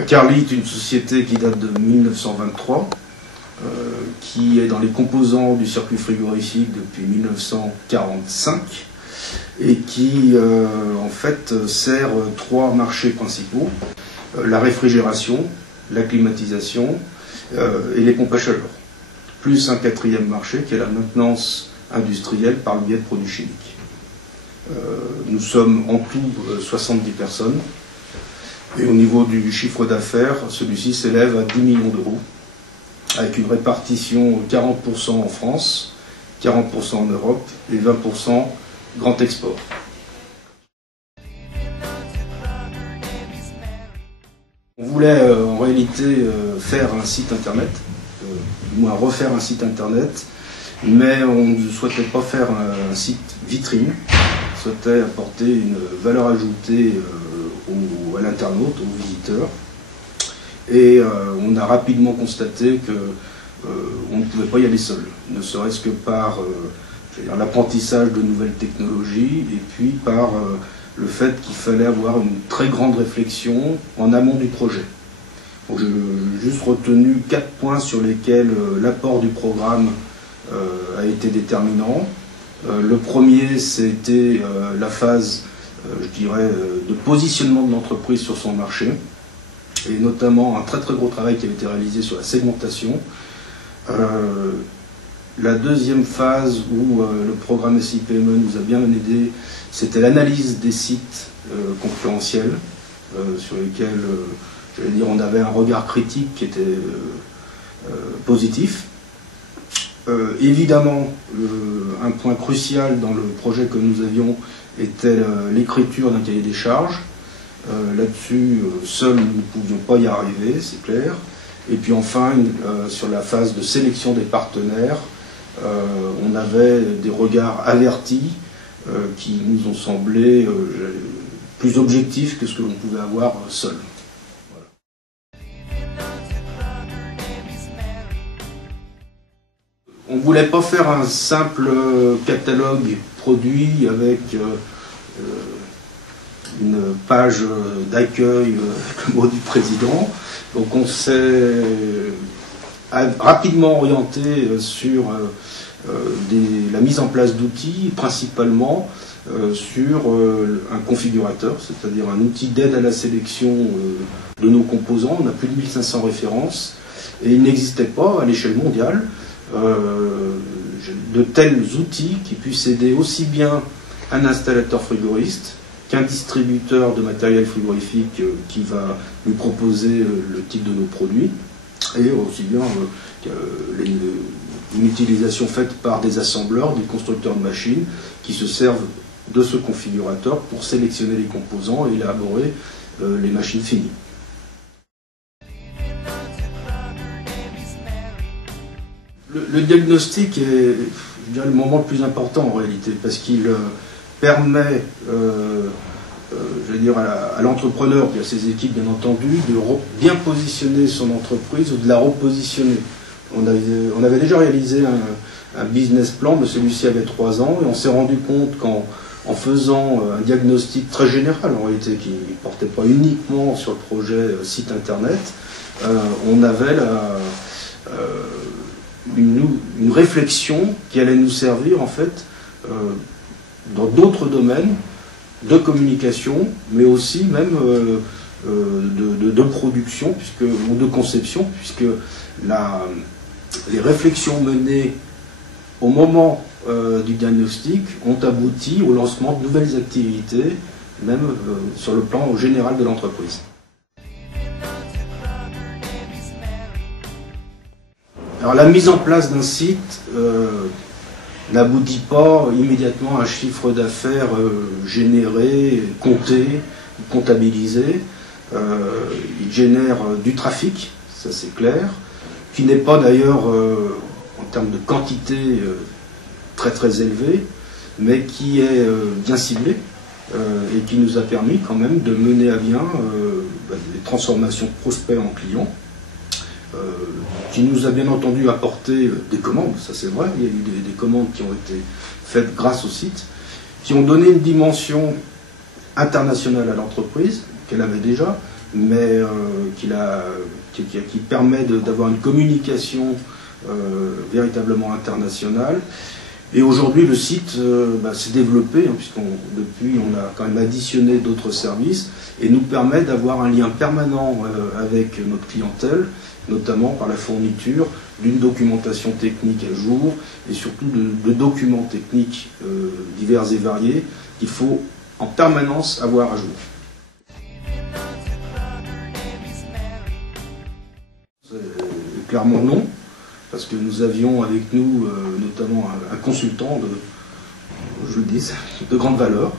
Carly est une société qui date de 1923, qui est dans les composants du circuit frigorifique depuis 1945 et qui en fait sert trois marchés principaux, la réfrigération, la climatisation et les pompes à chaleur, plus un quatrième marché qui est la maintenance industrielle par le biais de produits chimiques. Nous sommes en tout 70 personnes. Et au niveau du chiffre d'affaires, celui-ci s'élève à 10 millions d'euros, avec une répartition 40% en France, 40% en Europe et 20% grand export. On voulait en réalité faire un site internet, du moins refaire un site internet, mais on ne souhaitait pas faire un site vitrine, on souhaitait apporter une valeur ajoutée à l'internaute, aux visiteurs. Et on a rapidement constaté qu'on ne pouvait pas y aller seul, ne serait-ce que par l'apprentissage de nouvelles technologies et puis par le fait qu'il fallait avoir une très grande réflexion en amont du projet. J'ai juste retenu 4 points sur lesquels l'apport du programme a été déterminant. Le premier, c'était la phase je dirais, de positionnement de l'entreprise sur son marché, et notamment un très gros travail qui avait été réalisé sur la segmentation. La deuxième phase où le programme SIPME nous a bien aidé, c'était l'analyse des sites concurrentiels, sur lesquels, j'allais dire, on avait un regard critique qui était positif. Évidemment, un point crucial dans le projet que nous avions était l'écriture d'un cahier des charges. Là-dessus, seuls, nous ne pouvions pas y arriver, c'est clair. Et puis enfin, sur la phase de sélection des partenaires, on avait des regards avertis qui nous ont semblé plus objectifs que ce que l'on pouvait avoir seul. On ne voulait pas faire un simple catalogue produit avec une page d'accueil, avec le mot du président. Donc on s'est rapidement orienté sur la mise en place d'outils, principalement sur un configurateur, c'est-à-dire un outil d'aide à la sélection de nos composants. On a plus de 1500 références et il n'existait pas à l'échelle mondiale de tels outils qui puissent aider aussi bien un installateur frigoriste qu'un distributeur de matériel frigorifique qui va nous proposer le type de nos produits, et aussi bien une utilisation faite par des assembleurs, des constructeurs de machines qui se servent de ce configurateur pour sélectionner les composants et élaborer les machines finies. Le diagnostic est, je dirais, le moment le plus important en réalité, parce qu'il permet, je veux dire, à l'entrepreneur et à ses équipes bien entendu, de bien positionner son entreprise ou de la repositionner. On avait déjà réalisé un business plan, mais celui-ci avait 3 ans, et on s'est rendu compte qu'en faisant un diagnostic très général en réalité, qui ne portait pas uniquement sur le projet site internet, on avait une réflexion qui allait nous servir en fait dans d'autres domaines de communication, mais aussi même de production, ou de conception, puisque les réflexions menées au moment du diagnostic ont abouti au lancement de nouvelles activités, même sur le plan général de l'entreprise. Alors la mise en place d'un site n'aboutit pas immédiatement à un chiffre d'affaires généré, compté, comptabilisé. Il génère du trafic, ça c'est clair, qui n'est pas d'ailleurs en termes de quantité très élevé, mais qui est bien ciblé et qui nous a permis quand même de mener à bien des transformations de prospects en clients. Qui nous a bien entendu apporté des commandes, ça c'est vrai, il y a eu des commandes qui ont été faites grâce au site, qui ont donné une dimension internationale à l'entreprise, qu'elle avait déjà, mais qui permet d'avoir une communication véritablement internationale. Et aujourd'hui, le site s'est développé, hein, depuis on a quand même additionné d'autres services, et nous permet d'avoir un lien permanent avec notre clientèle, notamment par la fourniture d'une documentation technique à jour, et surtout de documents techniques divers et variés qu'il faut en permanence avoir à jour. C'est clairement non. Parce que nous avions avec nous notamment un consultant je le dis, de grande valeur.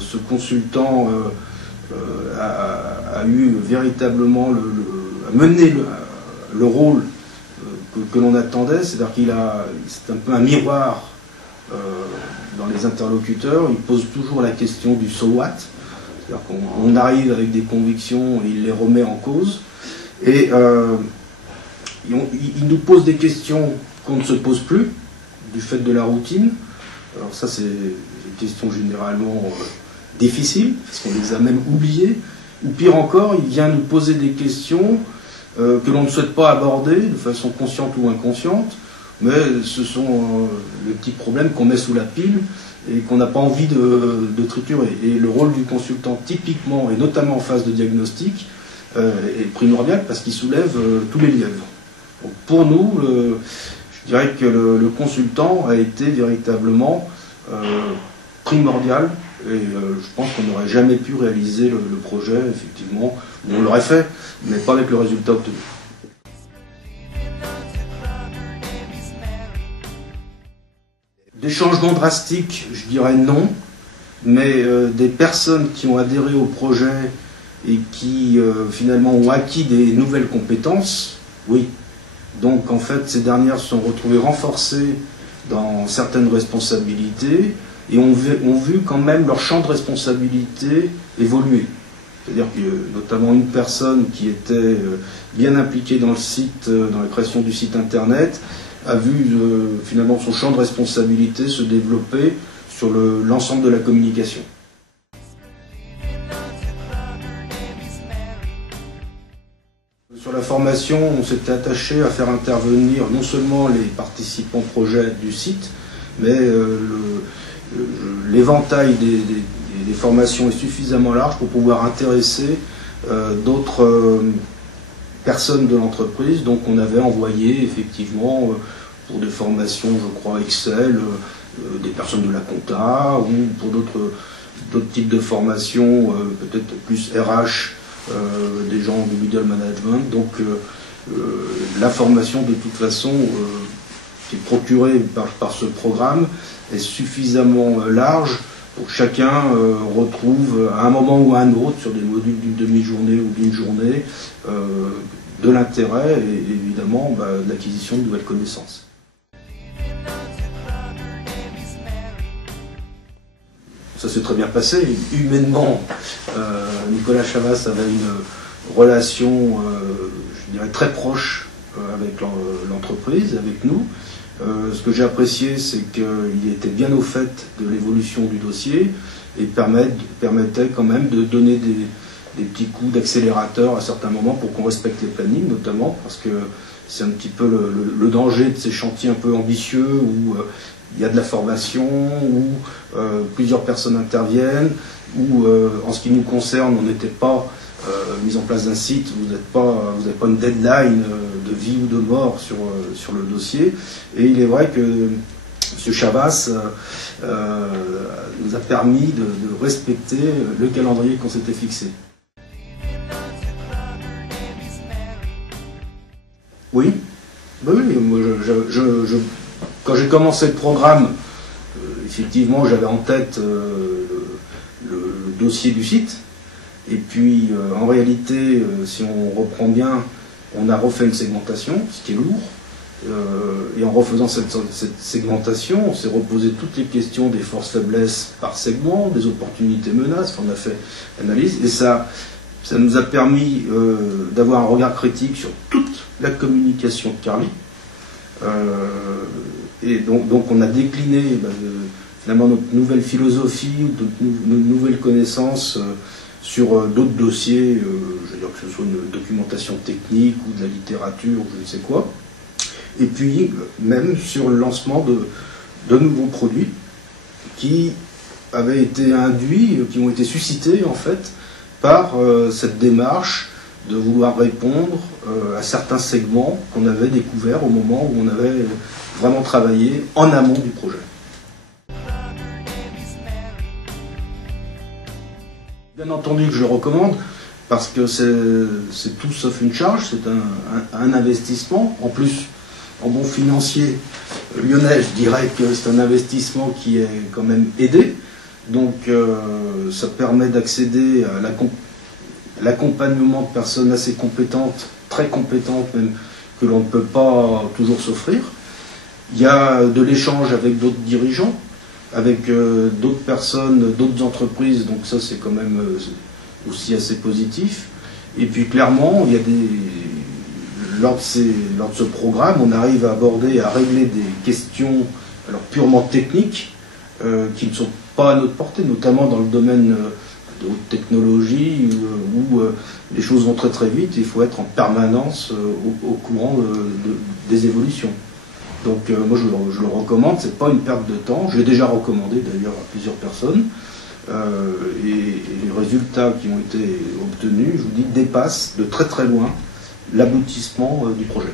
Ce consultant a eu véritablement a mené le rôle que l'on attendait, c'est-à-dire c'est un peu un miroir dans les interlocuteurs. Il pose toujours la question du so what, c'est-à-dire qu'on arrive avec des convictions et il les remet en cause. Et il nous pose des questions qu'on ne se pose plus, du fait de la routine. Alors ça, c'est des questions généralement difficiles, parce qu'on les a même oubliées. Ou pire encore, il vient nous poser des questions que l'on ne souhaite pas aborder de façon consciente ou inconsciente, mais ce sont les petits problèmes qu'on met sous la pile et qu'on n'a pas envie de triturer. Et le rôle du consultant, typiquement, et notamment en phase de diagnostic, est primordial parce qu'il soulève tous les lièvres. Donc pour nous, je dirais que le consultant a été véritablement primordial, et je pense qu'on n'aurait jamais pu réaliser le projet, effectivement, on l'aurait fait, mais pas avec le résultat obtenu. Des changements drastiques, je dirais non, mais des personnes qui ont adhéré au projet et qui finalement ont acquis des nouvelles compétences, oui. Donc en fait, ces dernières se sont retrouvées renforcées dans certaines responsabilités et ont vu quand même leur champ de responsabilité évoluer. C'est-à-dire que notamment une personne qui était bien impliquée dans le site, dans la création du site internet, a vu finalement son champ de responsabilité se développer sur l'ensemble de la communication. Sur la formation, on s'était attaché à faire intervenir non seulement les participants projet du site, mais l'éventail des formations est suffisamment large pour pouvoir intéresser d'autres personnes de l'entreprise. Donc on avait envoyé effectivement pour des formations, je crois, Excel, des personnes de la compta, ou pour d'autres types de formations, peut-être plus RH, des gens du middle management. Donc la formation de toute façon qui est procurée par ce programme est suffisamment large pour que chacun retrouve à un moment ou à un autre sur des modules d'une demi-journée ou d'une journée de l'intérêt et évidemment de l'acquisition de nouvelles connaissances. Ça s'est très bien passé. Humainement, Nicolas Chavas avait une relation, je dirais, très proche avec l'entreprise, avec nous. Ce que j'ai apprécié, c'est qu'il était bien au fait de l'évolution du dossier et permettait quand même de donner des petits coups d'accélérateur à certains moments pour qu'on respecte les plannings, notamment, parce que c'est un petit peu le danger de ces chantiers un peu ambitieux où il y a de la formation, où plusieurs personnes interviennent, où en ce qui nous concerne, on n'était pas mise en place d'un site, vous n'avez pas une deadline de vie ou de mort sur le dossier. Et il est vrai que M. Chavas nous a permis de respecter le calendrier qu'on s'était fixé. Oui, ben oui, moi, quand j'ai commencé le programme, effectivement j'avais en tête le dossier du site. Et puis, en réalité, si on reprend bien, on a refait une segmentation, ce qui est lourd. Et en refaisant cette segmentation, on s'est reposé toutes les questions des forces-faiblesses par segment, des opportunités-menaces, on a fait l'analyse. Et ça nous a permis d'avoir un regard critique sur toute la communication de Carly. Et donc on a décliné finalement notre nouvelle philosophie, notre nouvelle connaissance sur d'autres dossiers, je veux dire que ce soit une documentation technique ou de la littérature ou je ne sais quoi. Et puis même sur le lancement de nouveaux produits qui avaient été induits, qui ont été suscités en fait par cette démarche de vouloir répondre à certains segments qu'on avait découverts au moment où on avait vraiment travaillé en amont du projet. Bien entendu que je le recommande, parce que c'est tout sauf une charge, c'est un investissement. En plus, en bon financier lyonnais, je dirais que c'est un investissement qui est quand même aidé. Donc ça permet d'accéder à l'accompagnement de personnes assez compétentes, très compétentes même, que l'on ne peut pas toujours s'offrir. Il y a de l'échange avec d'autres dirigeants, avec d'autres personnes, d'autres entreprises, donc ça c'est quand même aussi assez positif. Et puis clairement, il y a lors de ce programme, on arrive à aborder, à régler des questions alors, purement techniques qui ne sont pas à notre portée, notamment dans le domaine de haute technologie où les choses vont très très vite et il faut être en permanence au courant des évolutions. Donc moi je le recommande, c'est pas une perte de temps, je l'ai déjà recommandé d'ailleurs à plusieurs personnes et les résultats qui ont été obtenus, je vous dis, dépassent de très très loin l'aboutissement du projet.